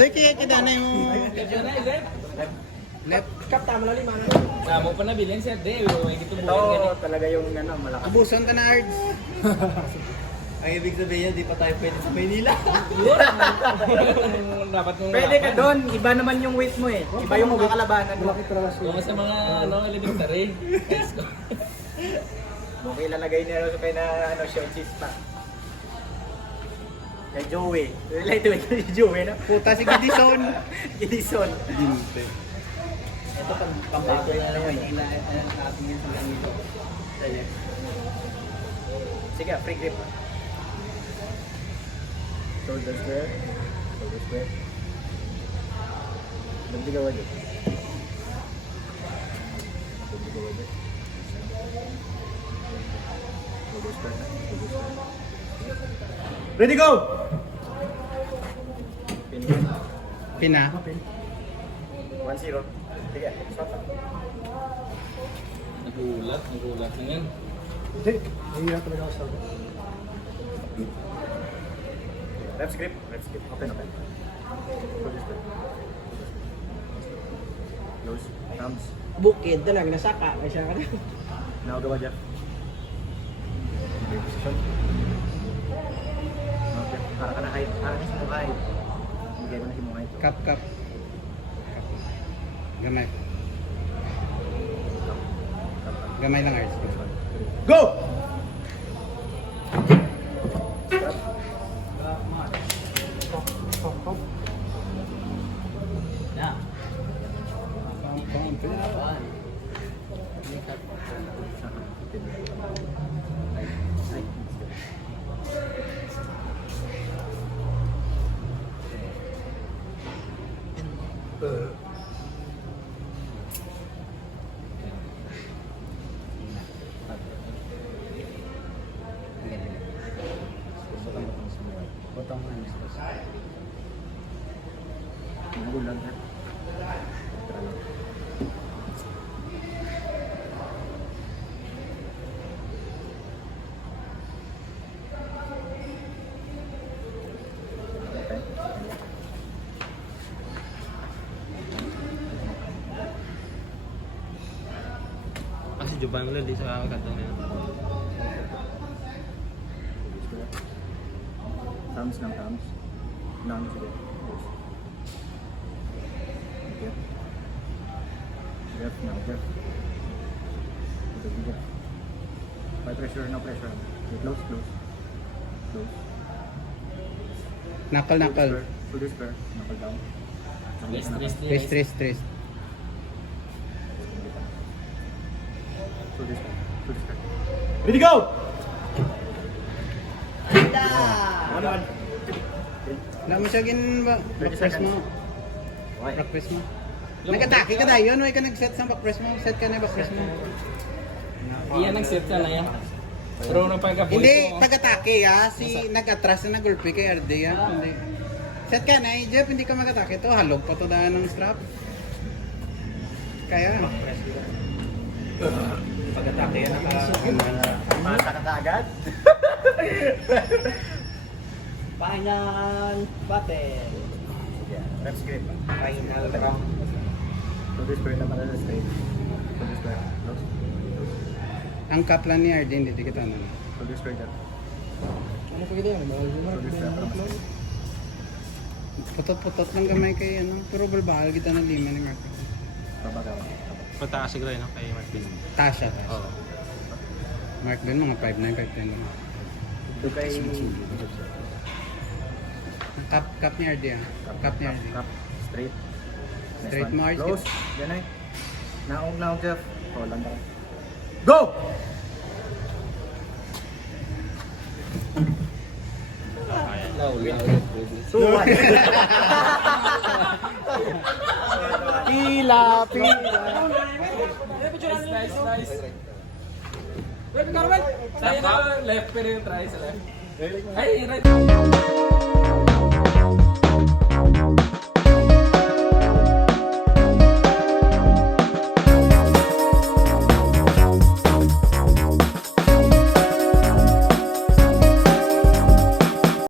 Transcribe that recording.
Say kaya kita na yung left. Kap tama na lima. Samo pa nabilin sir, de. Ito talaga yung malakas. Abuson ka na, Ards. Ang ibig sabihin, di pa tayo pwede sa Maynila. Dapat mong Pwede ka doon, iba naman yung weight mo eh. Iba yung makakalabanan mo. Kung sa mga elementary. Guys ko. Okay, ilalagay niya kayo na short cheese pa. Kay Joey. Relate to kay Joey, no? Puta si Gidison. Edison. Dinte. Ito pang-bago na Maynila. Ating yung pang-ito. Sige, free grip. Shoulder square. Shoulder square. Dagdi gawa dito. Dagdi gawa dito. Shoulder square na. Shoulder square. Ready, go! Pin. Pina. 1-0. Sige, stop. Nagulat na yan. Hindi. Nahihirap talaga ako sa left grip. Left grip. Open. Close. Thumbs. Bukid na lang, nasaka. May siya ka na. Now gawa dyan. Position. Okay. Para ka na height. Para ka sa height. Bigay mo na si mo height. Kap. Gamay. Gamay lang, Ards. Go! Yeah. Potong ano. Magulang na. Kasi Juban ko lang di sa kantong na yan. Thumbs ng thumbs. Nang sige. Okay. Left now, left. By pressure, no pressure. Okay, close. Knuckle. Shoulder square. Knuckle down. Twist. Shoulder square. Ready, go! One. Wala mo siya back press mo. Okay. Back press mo. Nag-atake ka tayo. Ano ka nag-set sa back press mo? Set ka na back press mo. Iyan nag-set na yan. Pero nung pagkabuhi Hindi, pag-atake Si nag-atras na nagulpi kay RD Hindi. Set ka na, Jeff, hindi ka mag-atake to. Halog pa to daan ng strap. Kaya. Pag-atake yan, masa ka agad. Final battle. Left script. Final round. Shoulder square na para sa straight. Shoulder square. Close. Ang kaplan ni RD, hindi kita ano. Shoulder square dyan. Ano pa kita yan? Shoulder square para mas. Putot-putot lang gamay kay ano. Pero balbahal kita ng lima ni Mark. Babagaw. Pataas siguro yun kay Martin. Tasha. Oo. Mark Ben, mga 5'9", 5'10". Ito kay... Cup ni RD Cup ni RD. Cup. Straight. Straight mo, RD. Close. Yan ay. Naong, Jeff. Oh, landa. Go! Suwan. Pila. Nice. Left pero yung try sa left. Ay, right.